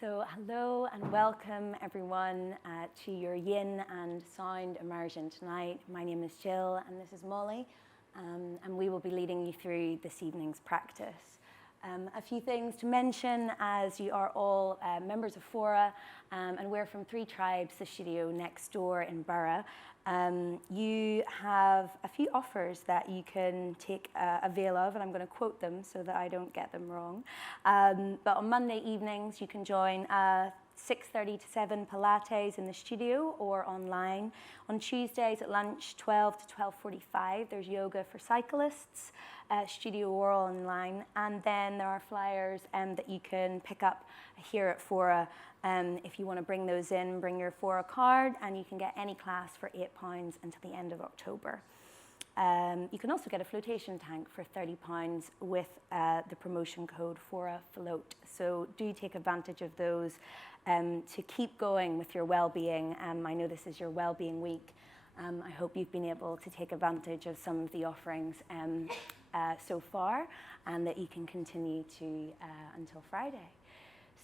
So hello and welcome everyone to your Yin and Sound immersion tonight. My name is Jill and this is Molly, and we will be leading you through this evening's practice. A few things to mention, as you are all members of Fora, and we're from 3Tribes, the studio next door in Borough. You have a few offers that you can take avail of, and I'm going to quote them so that I don't get them wrong. But on Monday evenings, you can join 6:30 to 7 Pilates in the studio or online. On Tuesdays at lunch, 12 to 12:45, there's yoga for cyclists, studio or online. And then there are flyers that you can pick up here at Fora. If you want to bring those in, bring your Fora card, and you can get any class for £8 until the end of October. You can also get a flotation tank for £30 with the promotion code Fora Float. So do take advantage of those to keep going with your well-being. I know this is your well-being week. I hope you've been able to take advantage of some of the offerings so far, and that you can continue to until Friday.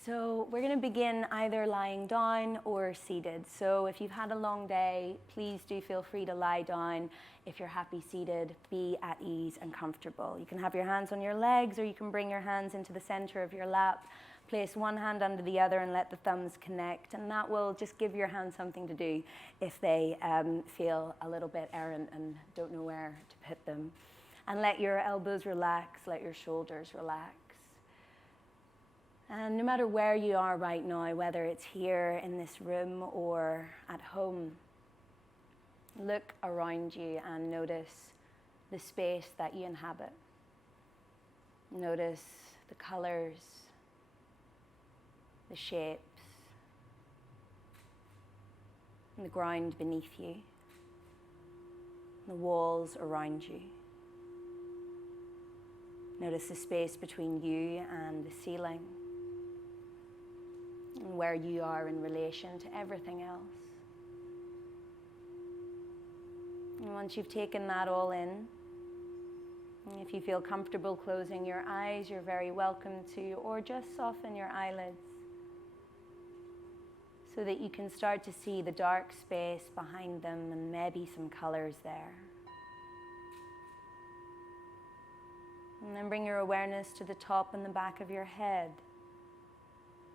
So we're going to begin either lying down or seated. So if you've had a long day, please do feel free to lie down. If you're happy seated, be at ease and comfortable. You can have your hands on your legs, or you can bring your hands into the center of your lap. Place one hand under the other and let the thumbs connect, and that will just give your hands something to do if they feel a little bit errant and don't know where to put them. And let your elbows relax, let your shoulders relax. And no matter where you are right now, whether it's here in this room or at home, look around you and notice the space that you inhabit. Notice the colors, the shapes, and the ground beneath you, the walls around you. Notice the space between you and the ceiling, and where you are in relation to everything else. And once you've taken that all in, if you feel comfortable closing your eyes, you're very welcome to, or just soften your eyelids so that you can start to see the dark space behind them and maybe some colors there. And then bring your awareness to the top and the back of your head.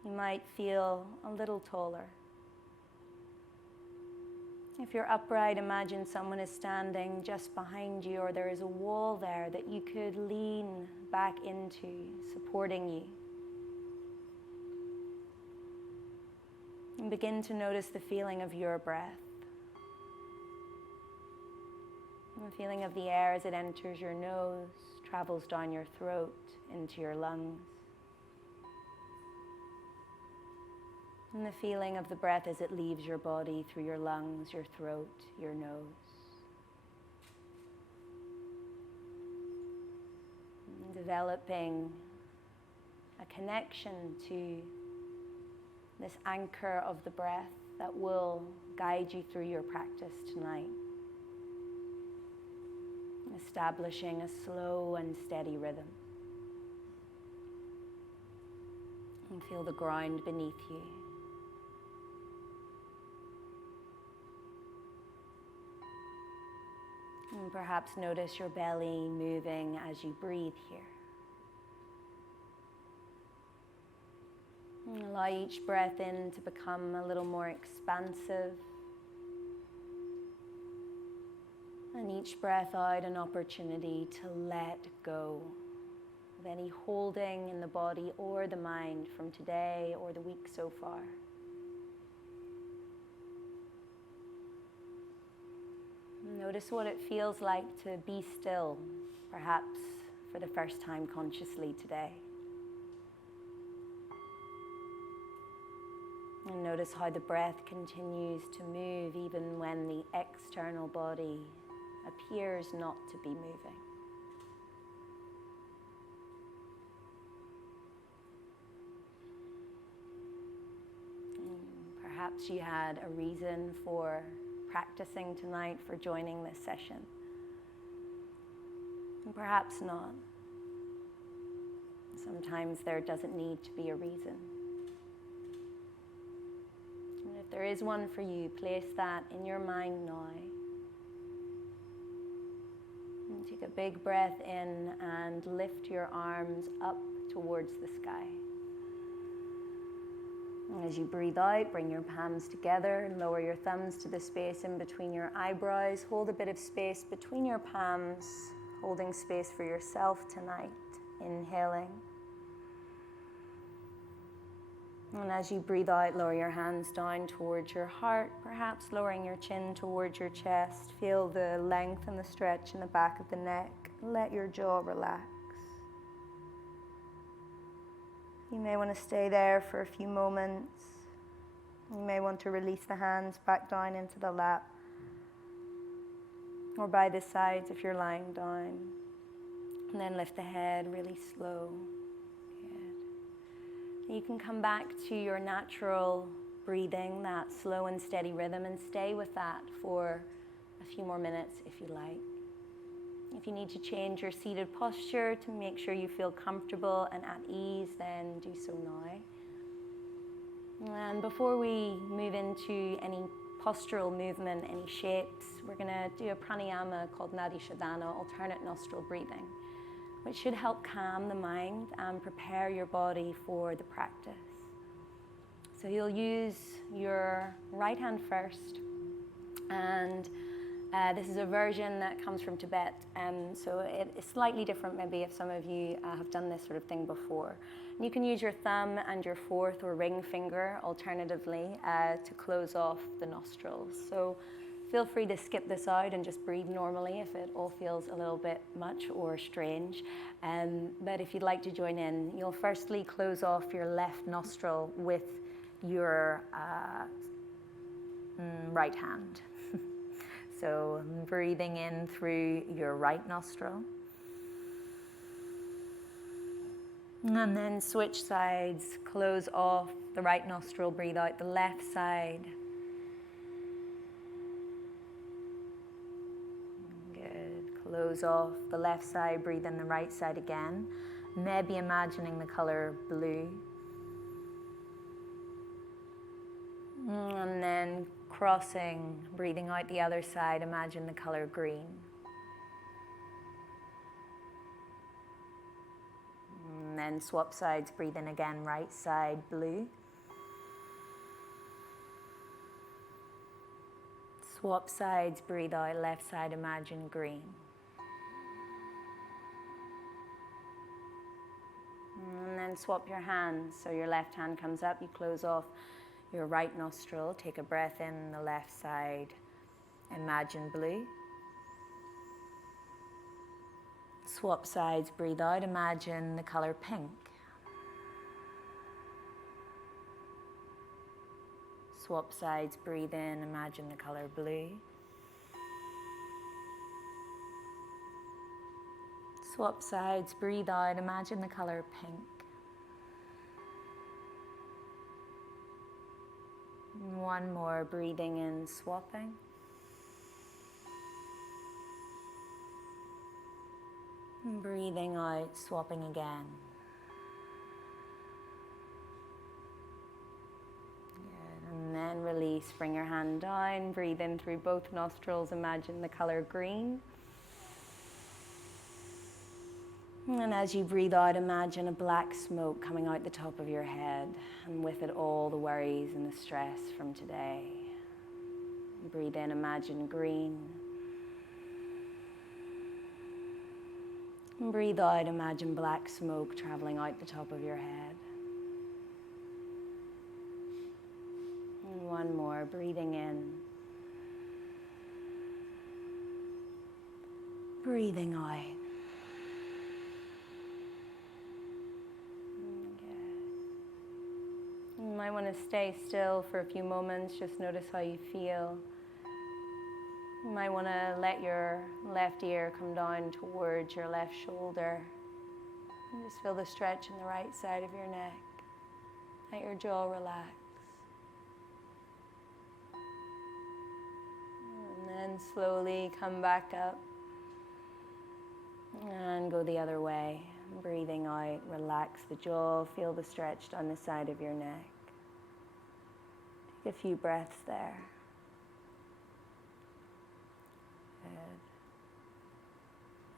You might feel a little taller. If you're upright, imagine someone is standing just behind you, or there is a wall there that you could lean back into, supporting you. And begin to notice the feeling of your breath. And the feeling of the air as it enters your nose, travels down your throat, into your lungs. And the feeling of the breath as it leaves your body through your lungs, your throat, your nose. And developing a connection to this anchor of the breath that will guide you through your practice tonight. Establishing a slow and steady rhythm. And feel the ground beneath you. And perhaps notice your belly moving as you breathe here. And allow each breath in to become a little more expansive. And each breath out, an opportunity to let go of any holding in the body or the mind from today or the week so far. Notice what it feels like to be still, perhaps for the first time consciously today. And notice how the breath continues to move even when the external body appears not to be moving. Perhaps you had a reason for practicing tonight, for joining this session. And perhaps not. Sometimes there doesn't need to be a reason. there is one for you, place that in your mind now. And take a big breath in and lift your arms up towards the sky. And as you breathe out, bring your palms together and lower your thumbs to the space in between your eyebrows. Hold a bit of space between your palms, holding space for yourself tonight. Inhaling. And as you breathe out, lower your hands down towards your heart, perhaps lowering your chin towards your chest. Feel the length and the stretch in the back of the neck. Let your jaw relax. You may want to stay there for a few moments. You may want to release the hands back down into the lap or by the sides if you're lying down. And then lift the head really slow. Good. You can come back to your natural breathing, that slow and steady rhythm, and stay with that for a few more minutes if you like. If you need to change your seated posture to make sure you feel comfortable and at ease, then do so now. And before we move into any postural movement, any shapes, we're going to do a pranayama called Nadi Shodhana, alternate nostril breathing, which should help calm the mind and prepare your body for the practice. So you'll use your right hand first, and this is a version that comes from Tibet, so it is slightly different maybe if some of you have done this sort of thing before. And you can use your thumb and your fourth or ring finger alternatively to close off the nostrils. So feel free to skip this out and just breathe normally if it all feels a little bit much or strange. But if you'd like to join in, you'll firstly close off your left nostril with your right hand. So breathing in through your right nostril. And then switch sides, close off the right nostril, breathe out the left side. Good, close off the left side, breathe in the right side again. Maybe imagining the color blue. And then crossing, breathing out the other side, imagine the color green. And then swap sides, breathe in again, right side, blue. Swap sides, breathe out, left side, imagine green. And then swap your hands, so your left hand comes up, you close off your right nostril, take a breath in the left side, imagine blue. Swap sides, breathe out, imagine the color pink. Swap sides, breathe in, imagine the color blue. Swap sides, breathe out, imagine the color pink. One more, breathing in, swapping. And breathing out, swapping again. Good. And then release, bring your hand down, breathe in through both nostrils, imagine the color green. And as you breathe out, imagine a black smoke coming out the top of your head, and with it all the worries and the stress from today. Breathe in, imagine green. And breathe out, imagine black smoke traveling out the top of your head. And one more, breathing in. Breathing out. You might want to stay still for a few moments, just notice how you feel. You might want to let your left ear come down towards your left shoulder. And just feel the stretch in the right side of your neck. Let your jaw relax. And then slowly come back up and go the other way. Breathing out, relax the jaw, feel the stretch down the side of your neck. A few breaths there. Good.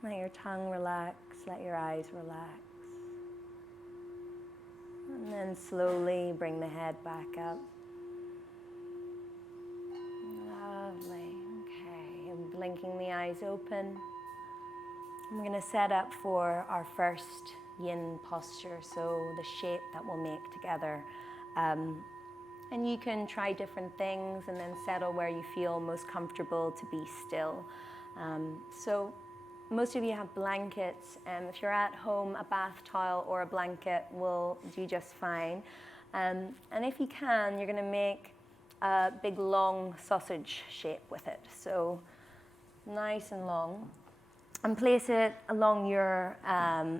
Let your tongue relax, let your eyes relax. And then slowly bring the head back up. Lovely. Okay, and blinking the eyes open. I'm going to set up for our first yin posture, so the shape that we'll make together. And you can try different things and then settle where you feel most comfortable to be still. So most of you have blankets, and if you're at home, a bath towel or a blanket will do just fine. And if you can, you're going to make a big long sausage shape with it. So nice and long. And place it along your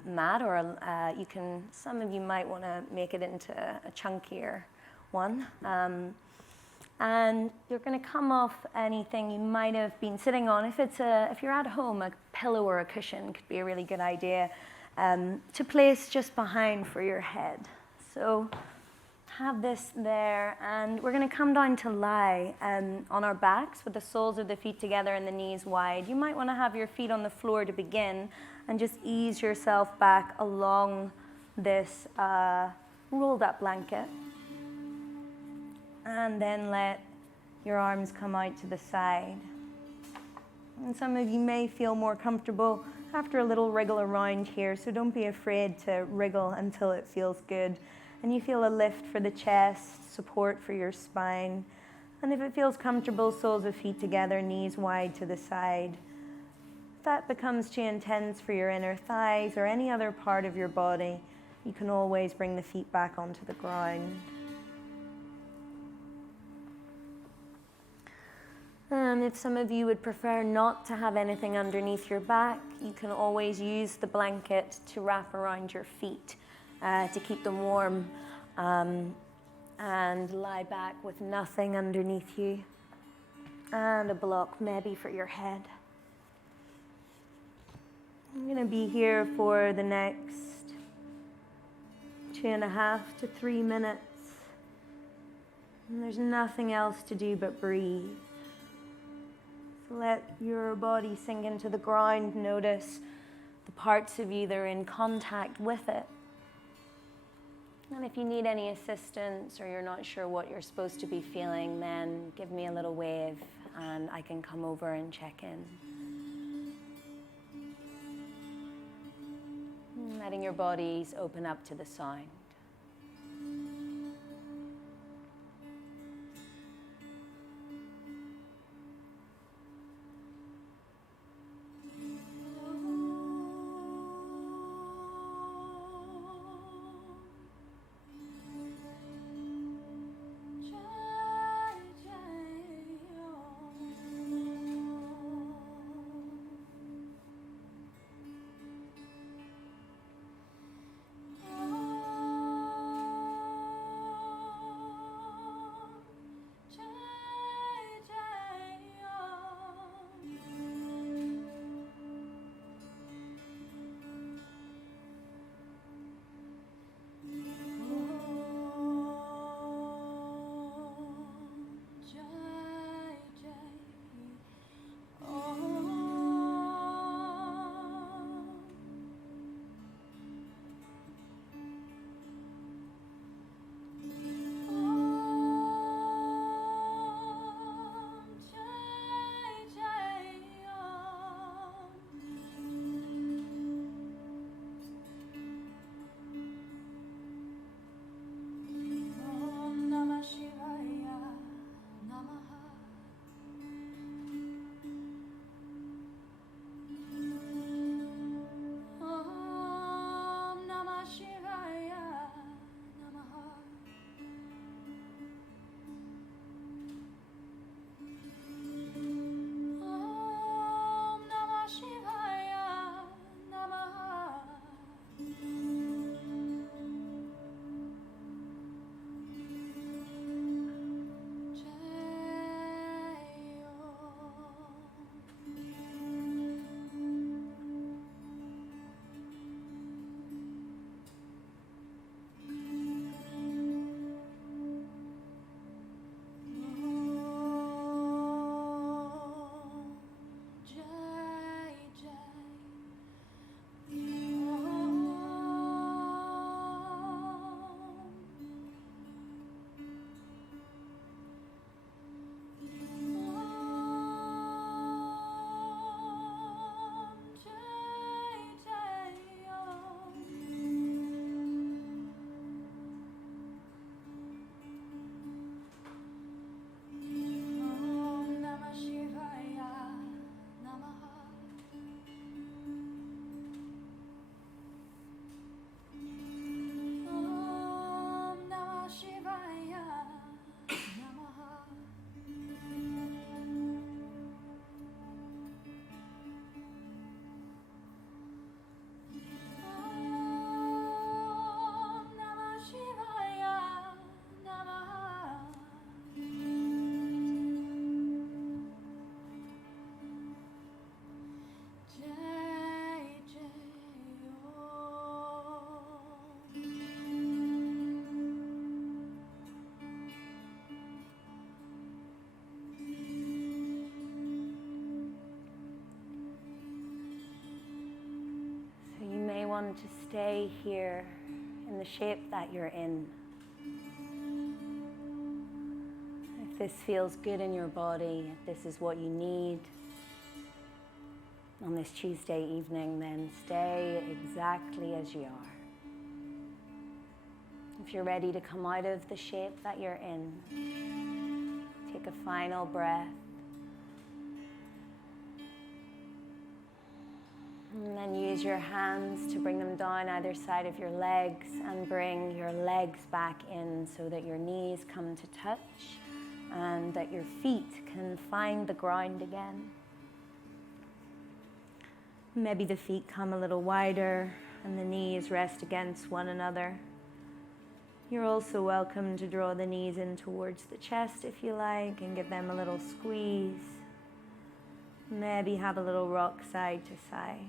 mat, or you can, some of you might want to make it into a chunkier one. And you're going to come off anything you might have been sitting on. If you're at home, a pillow or a cushion could be a really good idea to place just behind for your head. So have this there, and we're going to come down to lie on our backs with the soles of the feet together and the knees wide. You might want to have your feet on the floor to begin and just ease yourself back along this rolled up blanket. And then let your arms come out to the side. And some of you may feel more comfortable after a little wriggle around here, so don't be afraid to wriggle until it feels good. And you feel a lift for the chest, support for your spine. And if it feels comfortable, soles of feet together, knees wide to the side. If that becomes too intense for your inner thighs or any other part of your body, you can always bring the feet back onto the ground. If some of you would prefer not to have anything underneath your back, you can always use the blanket to wrap around your feet to keep them warm, and lie back with nothing underneath you, and a block maybe for your head. I'm going to be here for the next 2.5 to 3 minutes, and there's nothing else to do but breathe. Let your body sink into the ground. Notice the parts of you that are in contact with it. And if you need any assistance or you're not sure what you're supposed to be feeling, then give me a little wave and I can come over and check in. Letting your bodies open up to the sound. want to stay here in the shape that you're in. If this feels good in your body, if this is what you need on this Tuesday evening, then stay exactly as you are. If you're ready to come out of the shape that you're in, take a final breath. And then use your hands to bring them down either side of your legs and bring your legs back in so that your knees come to touch and that your feet can find the ground again. Maybe the feet come a little wider and the knees rest against one another. You're also welcome to draw the knees in towards the chest if you like and give them a little squeeze. Maybe have a little rock side to side.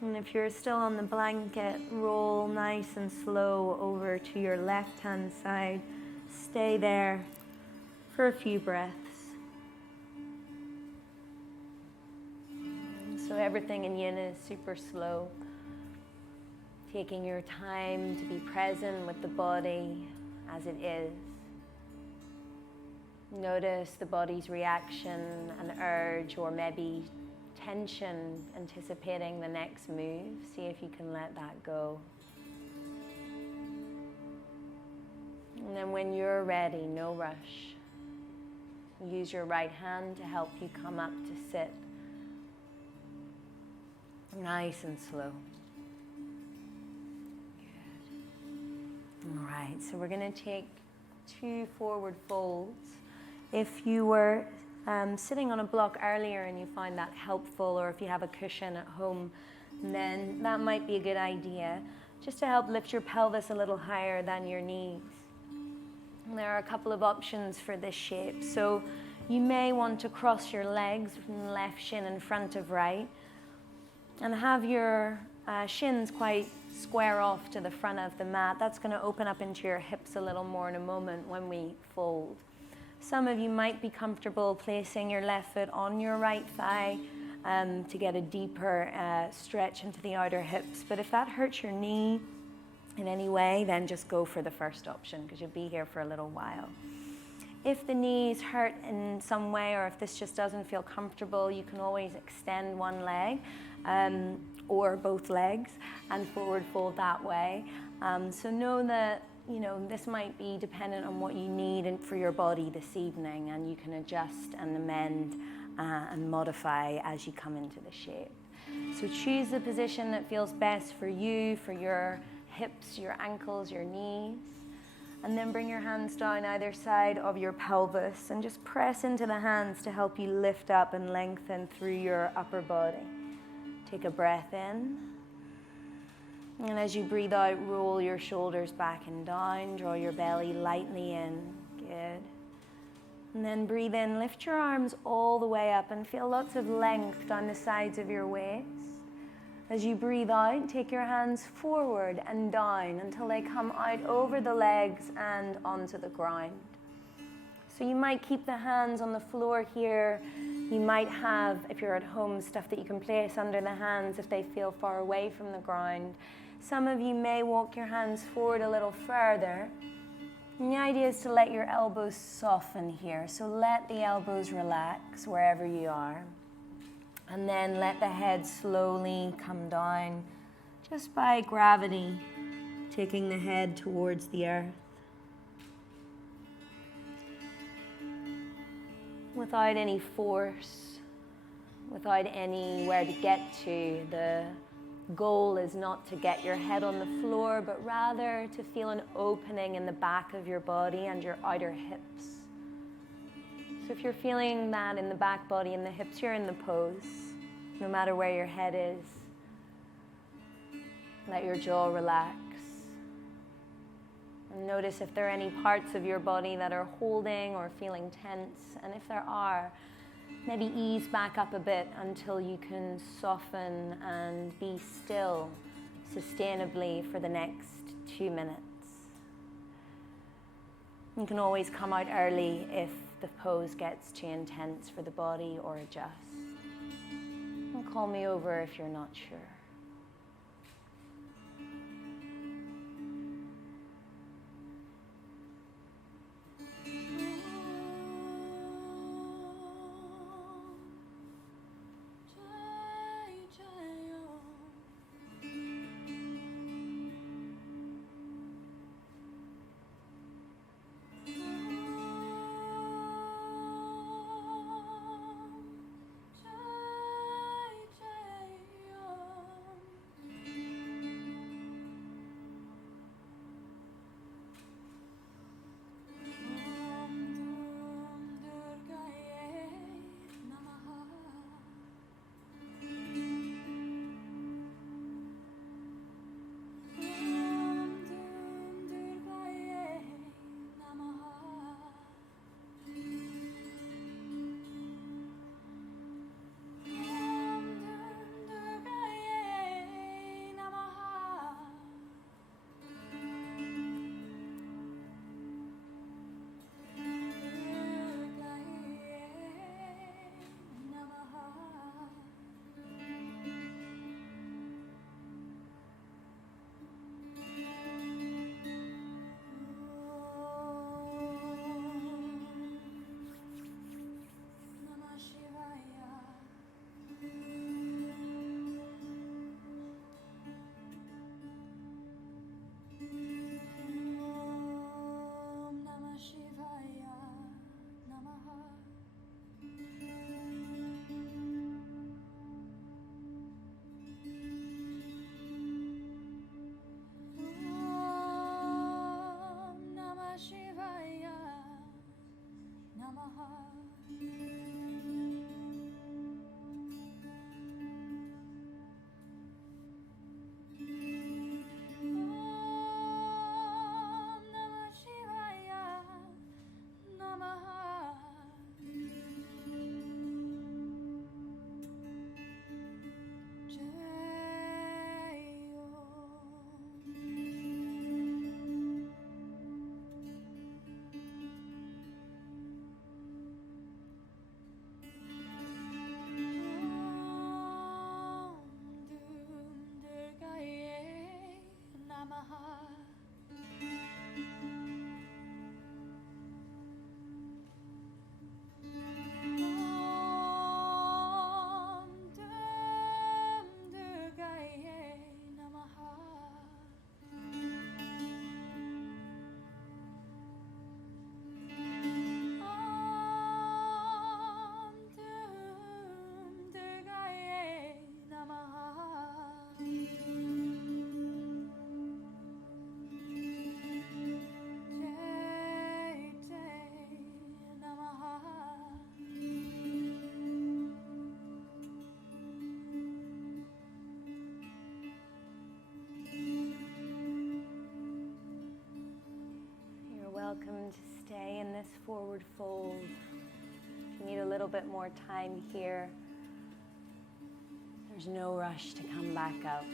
And if you're still on the blanket, roll nice and slow over to your left-hand side. Stay there for a few breaths. So everything in Yin is super slow. Taking your time to be present with the body as it is. Notice the body's reaction and urge, or maybe tension anticipating the next move. See if you can let that go. And then when you're ready, no rush. Use your right hand to help you come up to sit. Nice and slow. Good. All right, so we're going to take 2 forward folds. If you were sitting on a block earlier and you find that helpful, or if you have a cushion at home, then that might be a good idea, just to help lift your pelvis a little higher than your knees. And there are a couple of options for this shape. So you may want to cross your legs from left shin in front of right and have your shins quite square off to the front of the mat. That's going to open up into your hips a little more in a moment when we fold. Some of you might be comfortable placing your left foot on your right thigh to get a deeper stretch into the outer hips. But if that hurts your knee in any way, then just go for the first option because you'll be here for a little while. If the knees hurt in some way, or if this just doesn't feel comfortable, you can always extend one leg or both legs and forward fold that way. So know that this might be dependent on what you need for your body this evening, and you can adjust and amend and modify as you come into the shape. So choose the position that feels best for you, for your hips, your ankles, your knees, and then bring your hands down either side of your pelvis and just press into the hands to help you lift up and lengthen through your upper body. Take a breath in. And as you breathe out, roll your shoulders back and down. Draw your belly lightly in. Good. And then breathe in. Lift your arms all the way up and feel lots of length down the sides of your waist. As you breathe out, take your hands forward and down until they come out over the legs and onto the ground. So you might keep the hands on the floor here. You might have, if you're at home, stuff that you can place under the hands if they feel far away from the ground. Some of you may walk your hands forward a little further. And the idea is to let your elbows soften here. So let the elbows relax wherever you are. And then let the head slowly come down just by gravity, taking the head towards the earth. Without any force, without anywhere to get to. The goal is not to get your head on the floor, but rather to feel an opening in the back of your body and your outer hips. So if you're feeling that in the back body and the hips, you're in the pose, no matter where your head is. Let your jaw relax. And notice if there are any parts of your body that are holding or feeling tense. And if there are, maybe ease back up a bit until you can soften and be still sustainably for the next 2 minutes. You can always come out early if the pose gets too intense for the body, or adjust. And call me over if you're not sure. Welcome to stay in this forward fold. If you need a little bit more time here, there's no rush to come back up.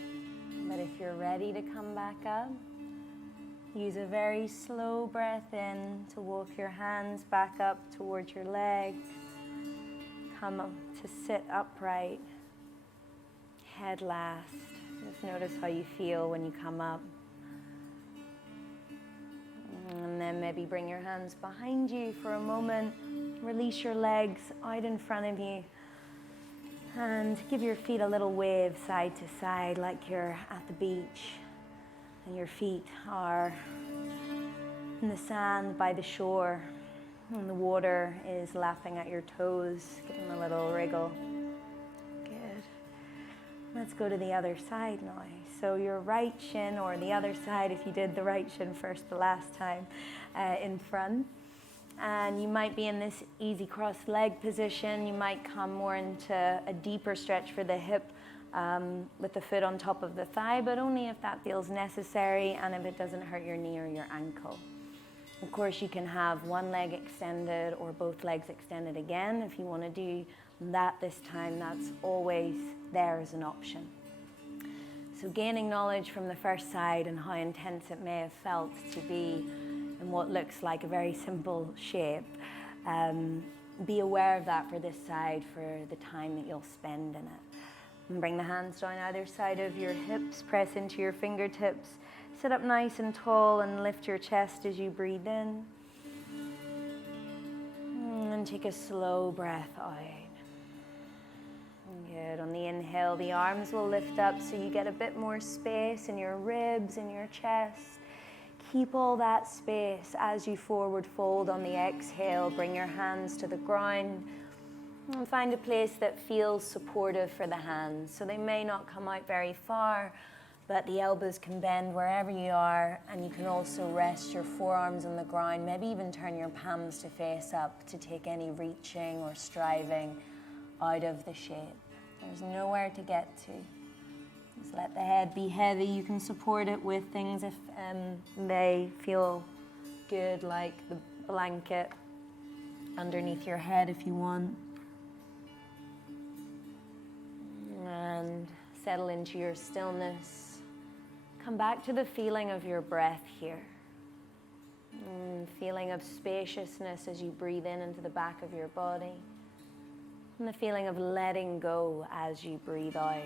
But if you're ready to come back up, use a very slow breath in to walk your hands back up towards your legs. Come up to sit upright, head last. Just notice how you feel when you come up. And then maybe bring your hands behind you for a moment. Release your legs out in front of you. And give your feet a little wave side to side like you're at the beach. And your feet are in the sand by the shore. And the water is lapping at your toes. Give them a little wriggle. Good. Let's go to the other side now. So your right shin, or the other side if you did the right shin first the last time, in front. And you might be in this easy crossed leg position. You might come more into a deeper stretch for the hip with the foot on top of the thigh, but only if that feels necessary and if it doesn't hurt your knee or your ankle. Of course, you can have one leg extended or both legs extended again. If you want to do that this time, that's always there as an option. So gaining knowledge from the first side and how intense it may have felt to be in what looks like a very simple shape. Be aware of that for this side for the time that you'll spend in it. And bring the hands down either side of your hips, press into your fingertips. Sit up nice and tall and lift your chest as you breathe in. And take a slow breath out. Good. On the inhale, the arms will lift up so you get a bit more space in your ribs, in your chest. Keep all that space as you forward fold on the exhale. Bring your hands to the ground and find a place that feels supportive for the hands. So they may not come out very far, but the elbows can bend wherever you are, and you can also rest your forearms on the ground, maybe even turn your palms to face up to take any reaching or striving out of the shape. There's nowhere to get to. Just let the head be heavy. You can support it with things if they feel good, like the blanket underneath your head if you want. And settle into your stillness. Come back to the feeling of your breath here. Feeling of spaciousness as you breathe in into the back of your body. And the feeling of letting go as you breathe out.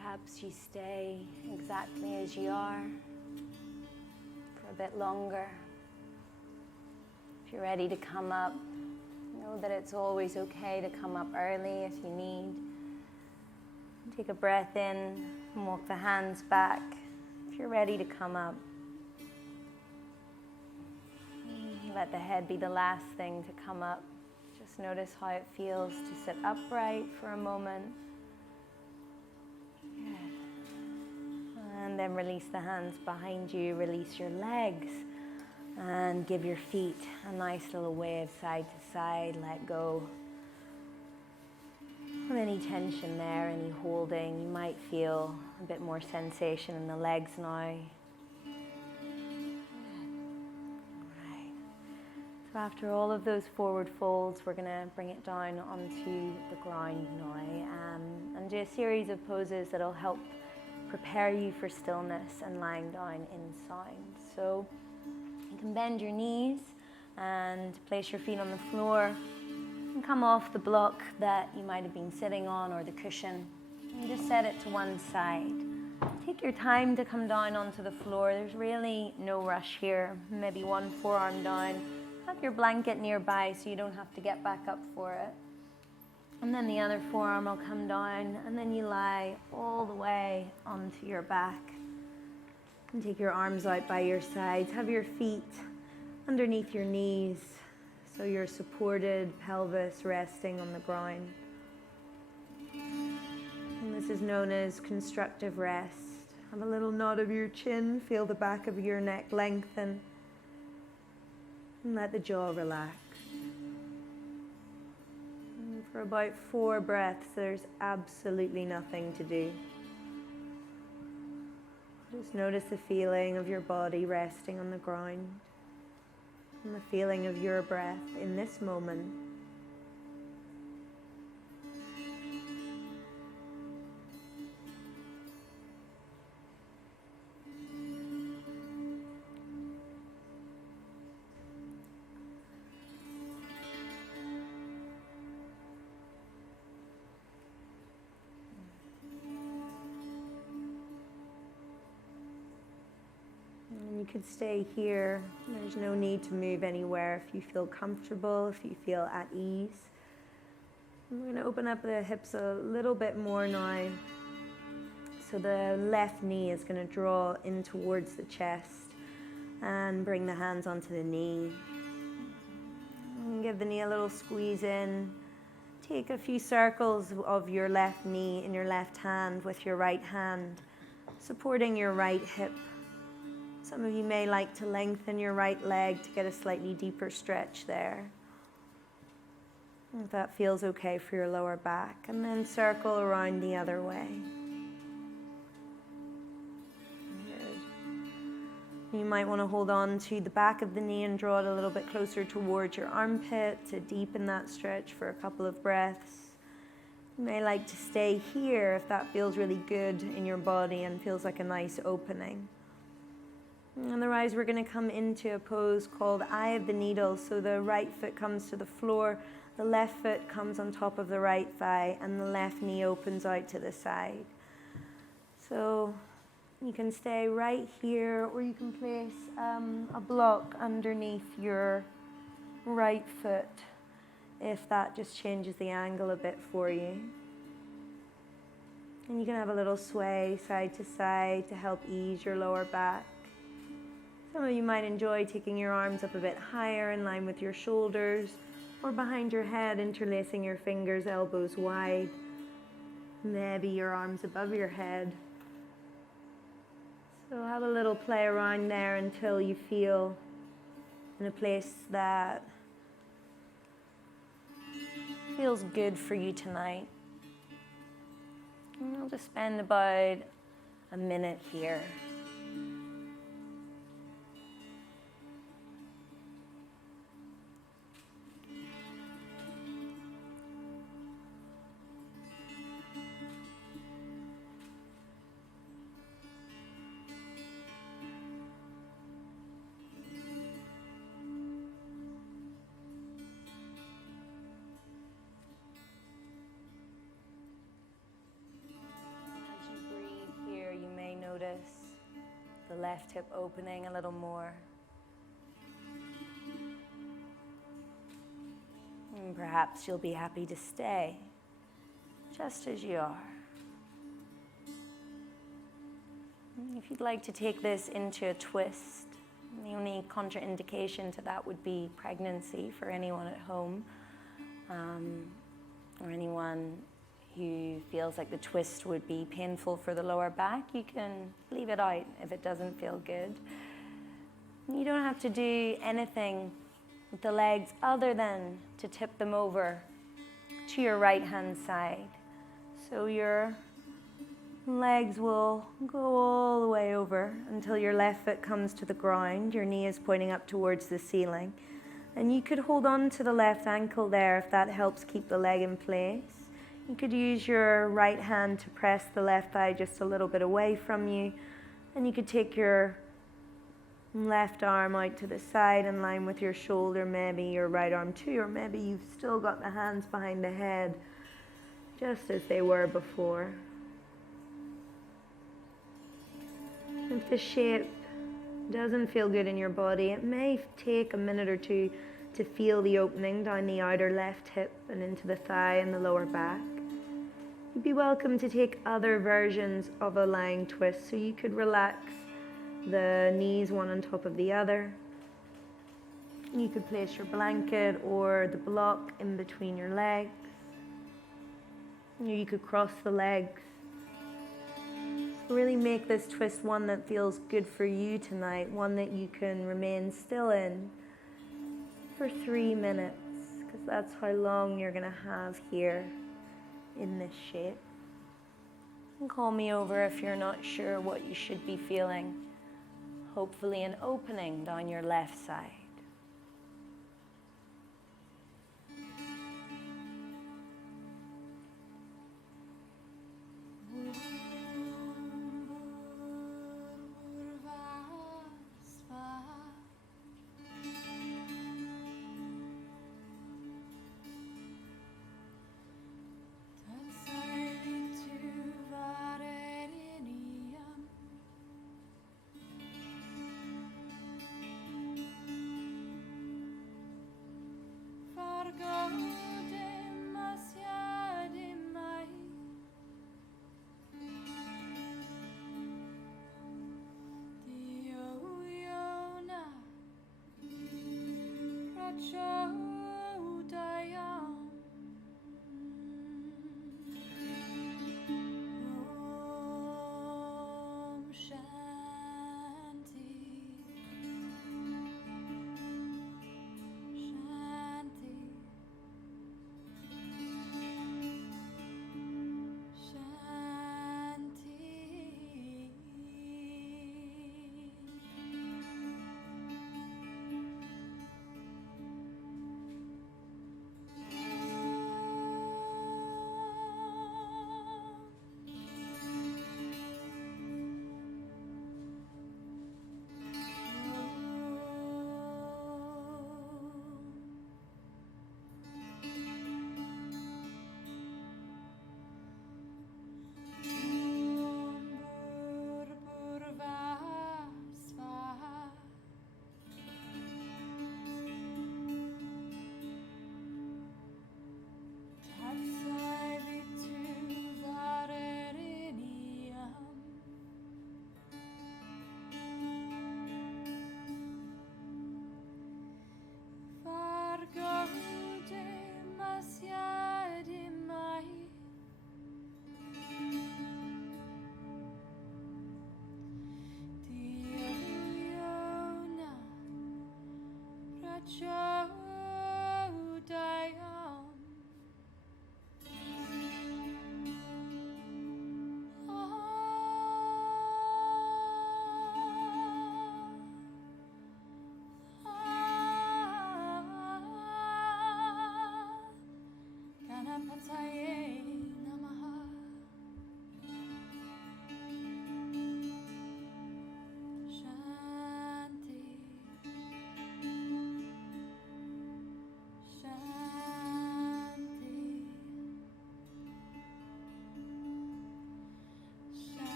Perhaps you stay exactly as you are for a bit longer. If you're ready to come up, know that it's always okay to come up early if you need. Take a breath in and walk the hands back if you're ready to come up. let the head be the last thing to come up. Just notice how it feels to sit upright for a moment. Good. And then release the hands behind you, release your legs, and give your feet a nice little wave side to side. Let go of any tension there, any holding. You might feel a bit more sensation in the legs now. So after all of those forward folds, we're going to bring it down onto the ground now and do a series of poses that will help prepare you for stillness and lying down in sound. So you can bend your knees and place your feet on the floor and come off the block that you might have been sitting on or the cushion and just set it to one side. Take your time to come down onto the floor. There's really no rush here. Maybe one forearm down. Have your blanket nearby so you don't have to get back up for it. And then the other forearm will come down, and then you lie all the way onto your back. And take your arms out by your sides. Have your feet underneath your knees so your supported pelvis resting on the ground. And this is known as constructive rest. Have a little nod of your chin, feel the back of your neck lengthen. And let the jaw relax. And for about 4 breaths, there's absolutely nothing to do. Just notice the feeling of your body resting on the ground and the feeling of your breath in this moment. You could stay here. There's no need to move anywhere if you feel comfortable, if you feel at ease. We're going to open up the hips a little bit more now. So the left knee is going to draw in towards the chest and bring the hands onto the knee. And give the knee a little squeeze in. Take a few circles of your left knee in your left hand with your right hand, supporting your right hip. Some of you may like to lengthen your right leg to get a slightly deeper stretch there. If that feels okay for your lower back. And then circle around the other way. Good. You might want to hold on to the back of the knee and draw it a little bit closer towards your armpit to deepen that stretch for a couple of breaths. You may like to stay here if that feels really good in your body and feels like a nice opening. Otherwise, we're going to come into a pose called Eye of the Needle. So the right foot comes to the floor, the left foot comes on top of the right thigh, and the left knee opens out to the side. So you can stay right here, or you can place a block underneath your right foot if that just changes the angle a bit for you. And you can have a little sway side to side to help ease your lower back. Some of you might enjoy taking your arms up a bit higher in line with your shoulders or behind your head, interlacing your fingers, elbows wide. Maybe your arms above your head. So have a little play around there until you feel in a place that feels good for you tonight. And I'll just spend about a minute here. Notice the left hip opening a little more. And perhaps you'll be happy to stay just as you are. If you'd like to take this into a twist, The only contraindication to that would be pregnancy for anyone at home, or anyone who feels like the twist would be painful for the lower back. You can leave it out if it doesn't feel good. You don't have to do anything with the legs other than to tip them over to your right hand side. So your legs will go all the way over until your left foot comes to the ground. Your knee is pointing up towards the ceiling. And you could hold on to the left ankle there if that helps keep the leg in place. You could use your right hand to press the left thigh just a little bit away from you. And you could take your left arm out to the side in line with your shoulder, maybe your right arm too, or maybe you've still got the hands behind the head just as they were before. If the shape doesn't feel good in your body, it may take a minute or two to feel the opening down the outer left hip and into the thigh and the lower back. You'd be welcome to take other versions of a lying twist, so you could relax the knees one on top of the other. You could place your blanket or the block in between your legs. You could cross the legs. Really make this twist one that feels good for you tonight, one that you can remain still in for 3 minutes, because that's how long you're going to have here in this shape. And call me over if you're not sure what you should be feeling. Hopefully an opening down your left side.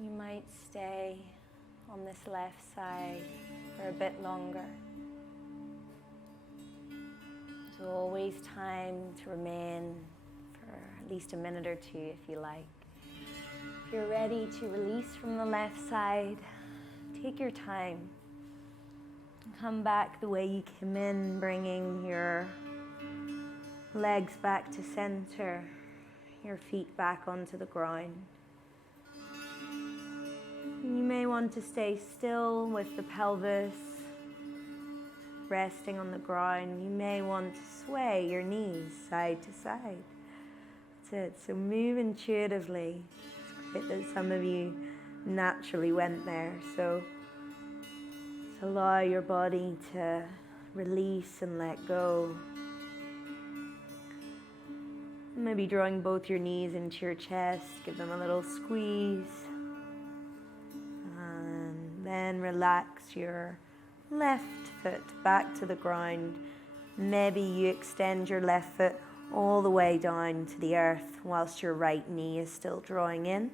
You might stay on this left side for a bit longer. So always time to remain for at least a minute or two if you like. If you're ready to release from the left side, take your time. Come back the way you came in, bringing your legs back to center, your feet back onto the ground. You may want to stay still with the pelvis resting on the ground. You may want to sway your knees side to side. That's it. So move intuitively. It's great that some of you naturally went there. So just allow your body to release and let go. Maybe drawing both your knees into your chest. Give them a little squeeze. And then relax your left foot back to the ground. Maybe you extend your left foot all the way down to the earth whilst your right knee is still drawing in.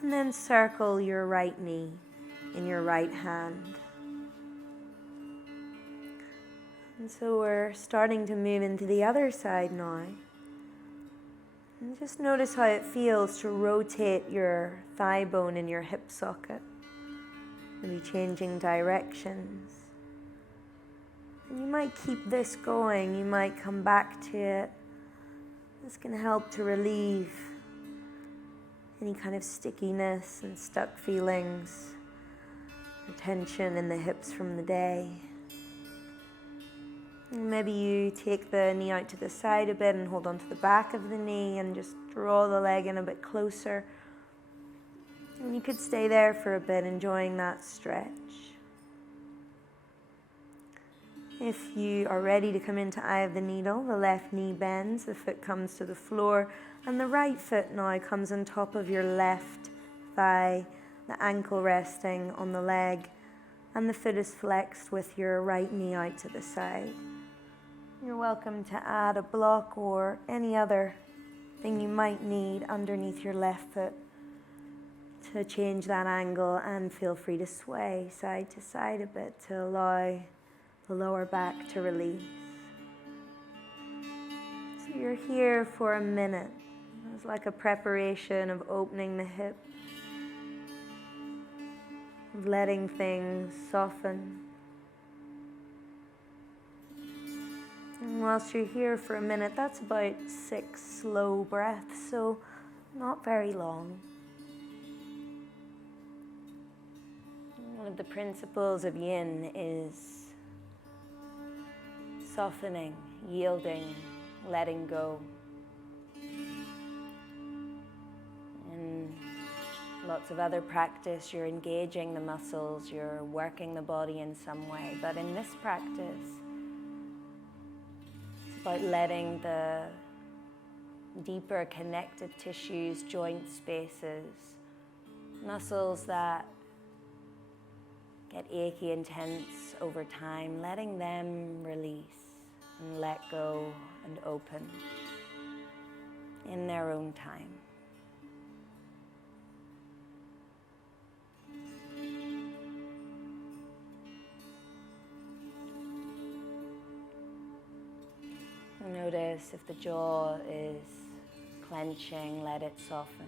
And then circle your right knee in your right hand. And so we're starting to move into the other side now. And just notice how it feels to rotate your thigh bone in your hip socket. Maybe changing directions. And you might keep this going, you might come back to it. This can help to relieve any kind of stickiness and stuck feelings, or tension in the hips from the day. And maybe you take the knee out to the side a bit and hold on to the back of the knee and just draw the leg in a bit closer. And you could stay there for a bit, enjoying that stretch. If you are ready to come into eye of the needle, the left knee bends, the foot comes to the floor, and the right foot now comes on top of your left thigh, the ankle resting on the leg, and the foot is flexed with your right knee out to the side. You're welcome to add a block or any other thing you might need underneath your left foot to change that angle, and feel free to sway side to side a bit to allow the lower back to release. So you're here for a minute. It's like a preparation of opening the hip, of letting things soften. And whilst you're here for a minute, that's about 6 slow breaths, so not very long. One of the principles of Yin is softening, yielding, letting go. In lots of other practice, you're engaging the muscles, you're working the body in some way. But in this practice, it's about letting the deeper connective tissues, joint spaces, muscles that get achy and tense over time, letting them release and let go and open in their own time. Notice if the jaw is clenching, let it soften.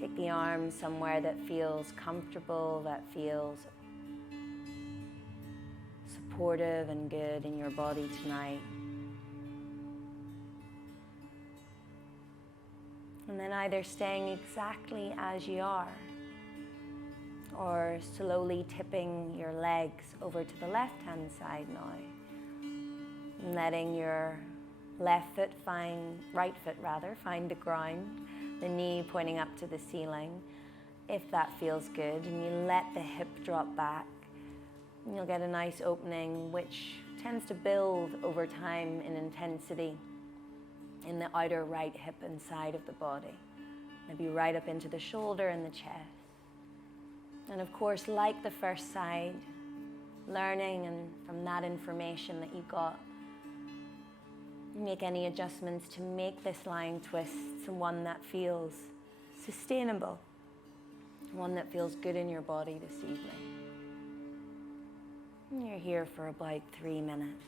Take the arms somewhere that feels comfortable, that feels supportive and good in your body tonight. And then either staying exactly as you are, or slowly tipping your legs over to the left-hand side now. And letting your right foot find the ground, the knee pointing up to the ceiling, if that feels good. And you let the hip drop back. And you'll get a nice opening, which tends to build over time in intensity in the outer right hip and side of the body. Maybe right up into the shoulder and the chest. And of course, like the first side, learning and from that information that you got, make any adjustments to make this lying twist one that feels sustainable, one that feels good in your body this evening. And you're here for about 3 minutes.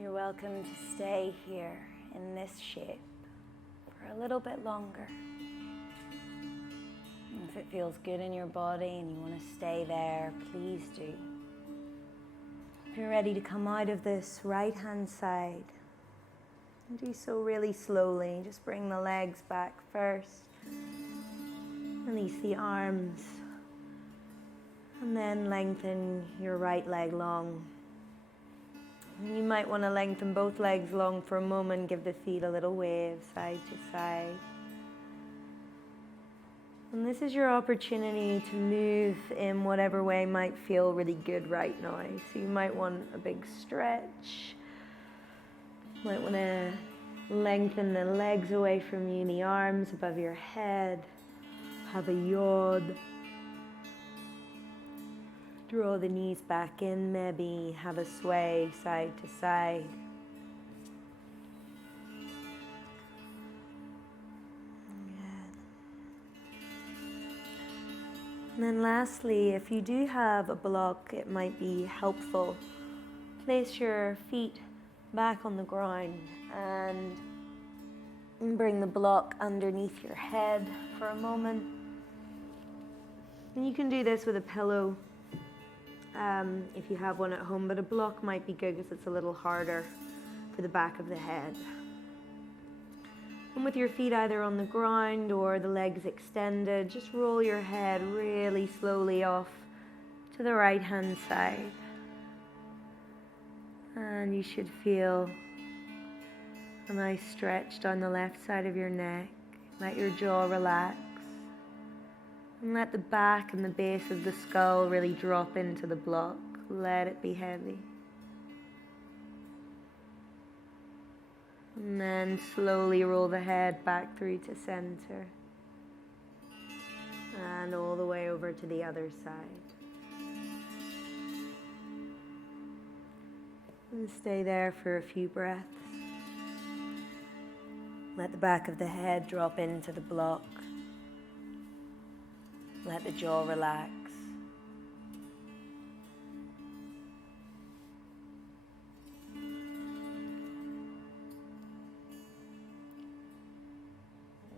You're welcome to stay here in this shape for a little bit longer. And if it feels good in your body and you want to stay there, please do. If you're ready to come out of this right hand side, do so really slowly. Just bring the legs back first. Release the arms. And then lengthen your right leg long. You might want to lengthen both legs long for a moment, give the feet a little wave side to side. And this is your opportunity to move in whatever way might feel really good right now. So you might want a big stretch. You might want to lengthen the legs away from you, the arms above your head. Have a yod. Draw the knees back in, maybe have a sway side to side. And then lastly, if you do have a block, it might be helpful. Place your feet back on the ground and bring the block underneath your head for a moment. And you can do this with a pillow. If you have one at home, but a block might be good because it's a little harder for the back of the head. And with your feet either on the ground or the legs extended, just roll your head really slowly off to the right hand side. And you should feel a nice stretch down the left side of your neck. Let your jaw relax. And let the back and the base of the skull really drop into the block. Let it be heavy. And then slowly roll the head back through to center. And all the way over to the other side. And stay there for a few breaths. Let the back of the head drop into the block. Let the jaw relax.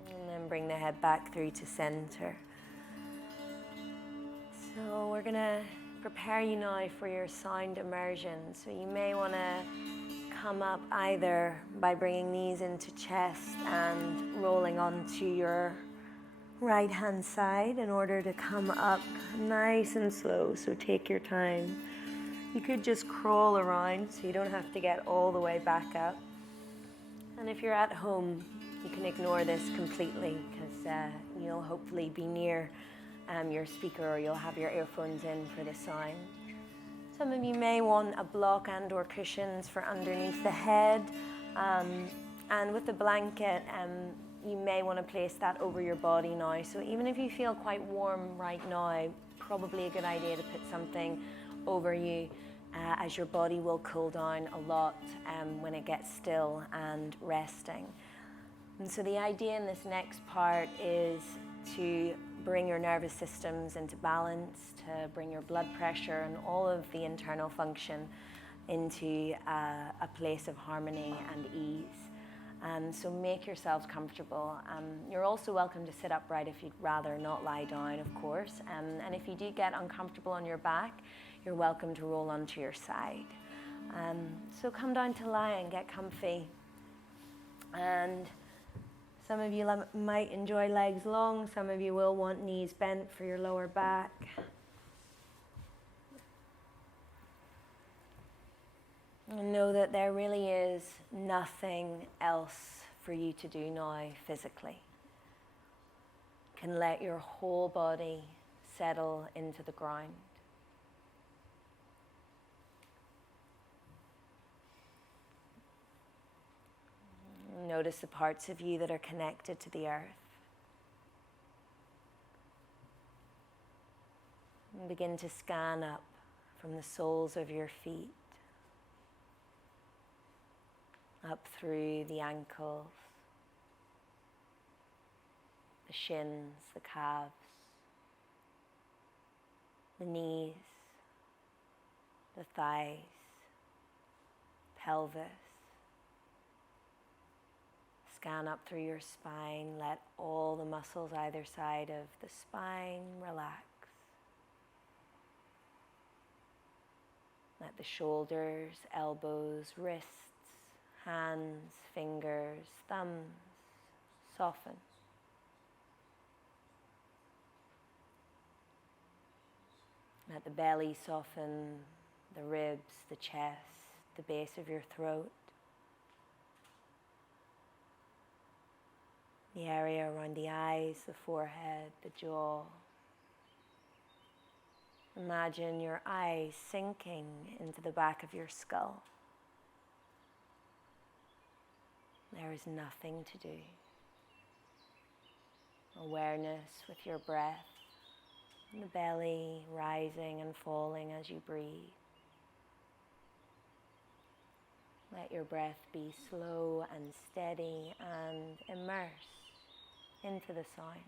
And then bring the head back through to center. So we're going to prepare you now for your sound immersion. So you may want to come up either by bringing knees into chest and rolling onto your right hand side in order to come up nice and slow, so take your time. You could just crawl around so you don't have to get all the way back up. And if you're at home, you can ignore this completely because you'll hopefully be near your speaker or you'll have your earphones in for the sound. Some of you may want a block and or cushions for underneath the head, and with the blanket you may want to place that over your body now. So even if you feel quite warm right now, probably a good idea to put something over you as your body will cool down a lot when it gets still and resting. And so the idea in this next part is to bring your nervous systems into balance, to bring your blood pressure and all of the internal function into a place of harmony and ease. So make yourselves comfortable. You're also welcome to sit upright if you'd rather not lie down, of course. And if you do get uncomfortable on your back, you're welcome to roll onto your side. So come down to lie and get comfy. And some of you might enjoy legs long, some of you will want knees bent for your lower back. And know that there really is nothing else for you to do now physically. You can let your whole body settle into the ground. Notice the parts of you that are connected to the earth. And begin to scan up from the soles of your feet, up through the ankles, the shins, the calves, the knees, the thighs, pelvis. Scan up through your spine. Let all the muscles either side of the spine relax. Let the shoulders, elbows, wrists, hands, fingers, thumbs soften. Let the belly soften, the ribs, the chest, the base of your throat. The area around the eyes, the forehead, the jaw. Imagine your eyes sinking into the back of your skull. There is nothing to do. Awareness with your breath, the belly rising and falling as you breathe. Let your breath be slow and steady and immerse into the sound.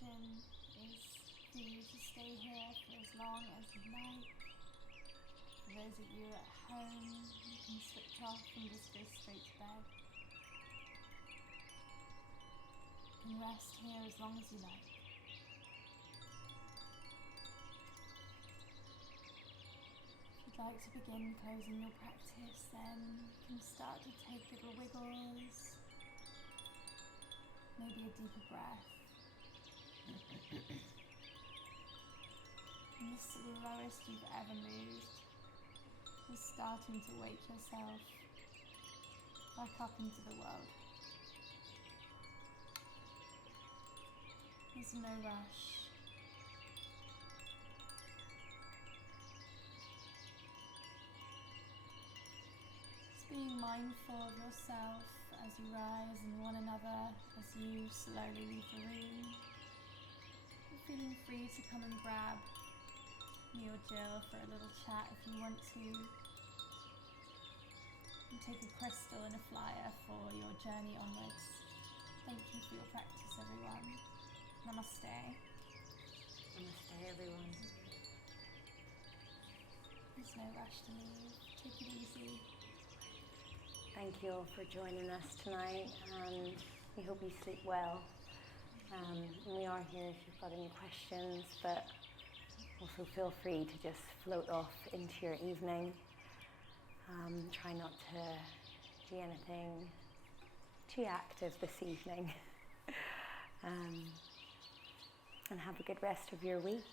intention is for you to stay here for as long as you like. For those of you at home, you can switch off and just go straight to bed. You can rest here as long as you like. If you'd like to begin closing your practice, then you can start to take little wiggles, maybe a deeper breath. And this is the lowest you've ever moved. Just starting to wake yourself back up into the world. There's no rush. Just being mindful of yourself as you rise and one another as you slowly leave the room. You're feeling free to come and grab me or Jill for a little chat if you want to. And take a crystal and a flyer for your journey onwards. Thank you for your practice, everyone. Namaste. Namaste, everyone. There's no rush to leave. Take it easy. Thank you all for joining us tonight, and we hope you sleep well. And we are here if you've got any questions, but also feel free to just float off into your evening. Try not to do anything too active this evening. And have a good rest of your week.